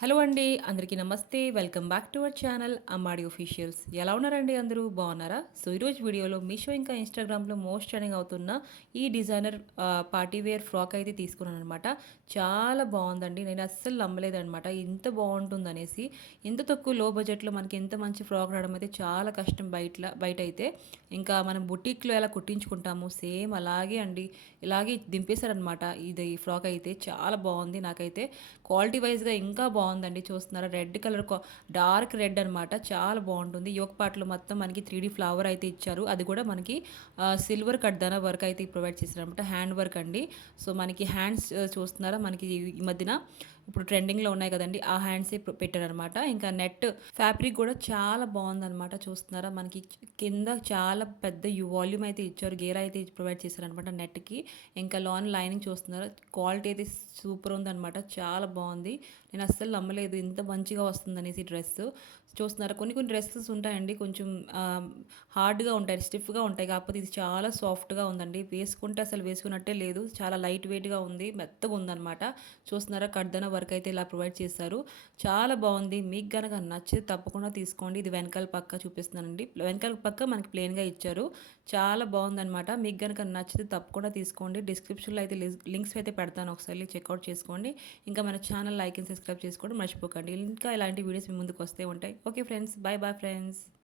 Hello అండి. అందరికీ నమస్తే. Welcome back to our channel Ammadi officials. ఎలా ఉన్నారండి అందరూ? బాగున్నారా? సో, ఈరోజు వీడియోలో మీషో ఇంకా ఇన్‌స్టాగ్రామ్‌లో మోస్ట్ ట్రెండింగ్ అవుతున్న ఈ డిజైనర్ పార్టీ వేర్ ఫ్రాక్ అయితే తీసుకున్నాననమాట. చాలా బావుందండి. నేను అస్సలు నమ్మలేదనమాట. ఇంత బావుంటుందనేసి. ఇంత తక్కువ లో బడ్జెట్‌లో మనకి ఇంత మంచి ఫ్రాక్ రావడం అయితే చాలా కష్టం బయటైతే. ఇంకా మనం బుటీక్‌లో ఎలా కుట్టించుకుంటామో సేమ్ అలాగే అండి. ఇలాగే దింపేశారనమాట. ఈ ఫ్రాక్ అయితే చాలా బావుంది నాకైతే. క్వాలిటీ వైస్‌గా ఇంకా బావుందండి. చూస్తున్నారా? రెడ్ కలర్ డార్క్ రెడ్ అనమాట. చాలా బావుంటుంది. యోక్ పార్ట్‌లో మొత్తం మనకి 3 ఫ్లవర్ అయితే ఇచ్చారు. అది కూడా మనకి సిల్వర్ కడ్దాన వర్క్ అయితే ప్రొవైడ్ చేశారనమాట. హ్యాండ్ వర్క్ అండి. సో, మనకి హ్యాండ్స్ చూస్తున్నారా? మనకి ఈ మధ్యన ఇప్పుడు ట్రెండింగ్‌లో ఉన్నాయి కదండీ! ఆ హ్యాండ్సే పెట్టారనమాట. ఇంకా నెట్ ఫ్యాబ్రిక్ కూడా చాలా బావుందనమాట. చూస్తున్నారా? మనకి కింద చాలా పెద్ద వాల్యూమ్ అయితే ఇచ్చారు. గేర్ అయితే ప్రొవైడ్ చేశారనమాట నెట్‌కి. ఇంకా లాన్ లైనింగ్ చూస్తున్నారా? క్వాలిటీ అయితే సూపర్ ఉందనమాట. చాలా బావుంది. నేను అస్సలు నమ్మలేదు ఇంత మంచిగా వస్తుందనేసి డ్రెస్సు. చూస్తున్నారా? కొన్ని కొన్ని డ్రెసెస్ ఉంటాయండి కొంచెం హార్డ్‌గా ఉంటాయి, స్టిఫ్‌గా ఉంటాయి. కాకపోతే ఇది చాలా సాఫ్ట్‌గా ఉందండి. వేసుకుంటే అసలు వేసుకున్నట్టే లేదు. చాలా లైట్ వెయిట్‌గా ఉంది. మెత్తగా ఉందనమాట. చూస్తున్నారా? కడ్దన వర్క్ అయితే ఇలా ప్రొవైడ్ చేశారు. చాలా బావుంది. మీకు గనక నచ్చితే తప్పకుండా తీసుకోండి. ఇది వెనకాల పక్క చూపిస్తున్నానండి. వెనకాల పక్క మనకి ప్లెయిన్‌గా ఇచ్చారు. చాలా బావుందనమాట. మీకు గనక నచ్చితే తప్పకుండా తీసుకోండి. డిస్క్రిప్షన్‌లో అయితే లింక్స్ అయితే పెడతాను. ఒకసారి చెక్‌ఔట్ చేసుకోండి. ఇంకా మన ఛానల్ లైక్ అండ్ సబ్స్క్రైబ్ చేసుకోవడం మర్చిపోకండి. ఇంకా ఇలాంటి వీడియోస్ మీ ముందుకు వస్తూ ఉంటాయి. Okay friends. Bye bye friends.